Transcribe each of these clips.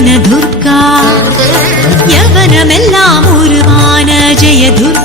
ஞான துர்கா யவனமெல்லாம் உருவான ஜெய துர்கா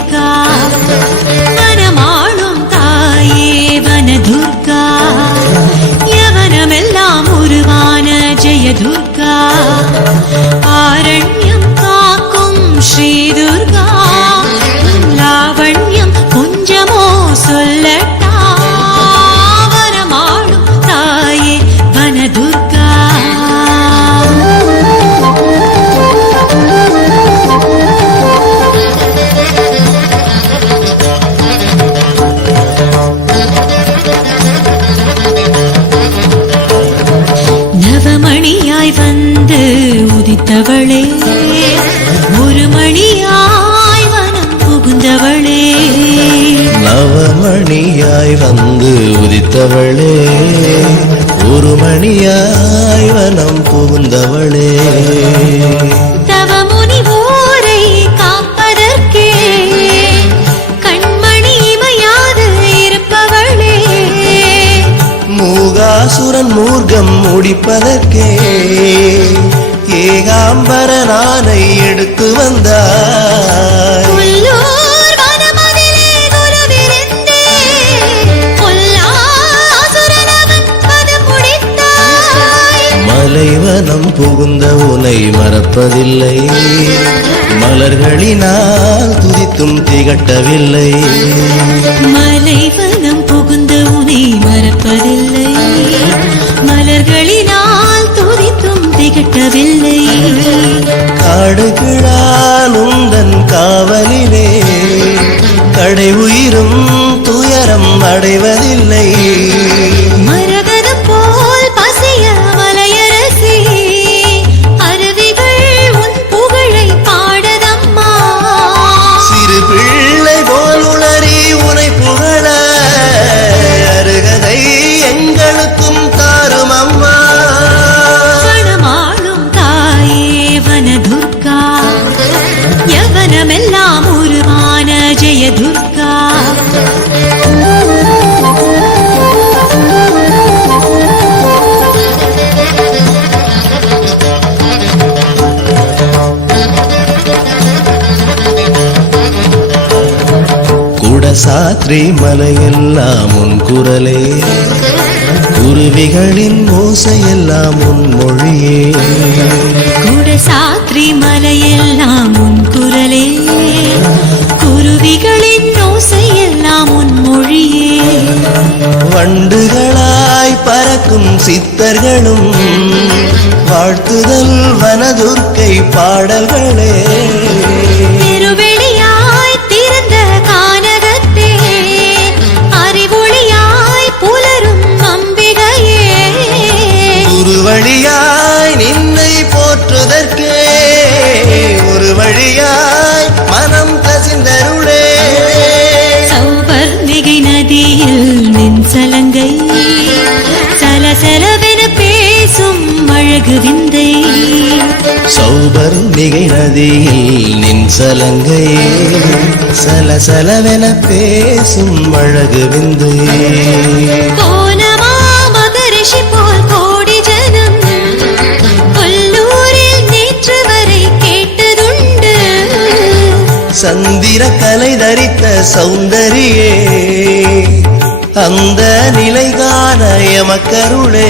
உதித்தவளே ஒரு மணியாய் வனம் புகுந்தவளே. நவமணியாய் வந்து உதித்தவளே. ஒரு மணியாய் வனம் புகுந்தவளே. மூகாசுரன் மூர்க்கம் முடிப்பதற்கே. எடுத்து குருவிருந்தே கொல்லாசுரனவன் பதம் முடித்தாய். மலைவனம் புகுந்த உனை மறப்பதில்லை. மலர்களினால் துதித்தும் திகட்டவில்லை. மலைவனம் புகுந்த உனை மறப்பதில்லை. கடை உயிரும் துயரம் அடைவதில்லை. மரகதம் குடசாத்ரி மலையெல்லாம் உன் குரலே. குருவிகளின் ஓசையெல்லாம் உன் மொழியே. குடசாத்ரி மலையெல்லாம் உன் குரலே. குருவிகளின் ஓசையெல்லாம் உன் மொழியே. வண்டுகளாய் பறக்கும் சித்தர்களும் வாழ்த்துதல் வனதுர்க்கை பாடல்களே. சௌபர்ணிகை நதியில் நின் சலங்கை சலசலவென பேசும் அழகு விந்து. சந்திர கலை தரித்த சௌந்தரியே. அந்த நிலை காண எமக்கருளே.